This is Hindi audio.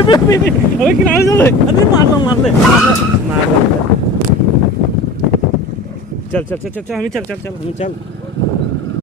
अबे किनारे चल, अरे मार ले। चल चल चल चल, हम चल चल चल, हम चल।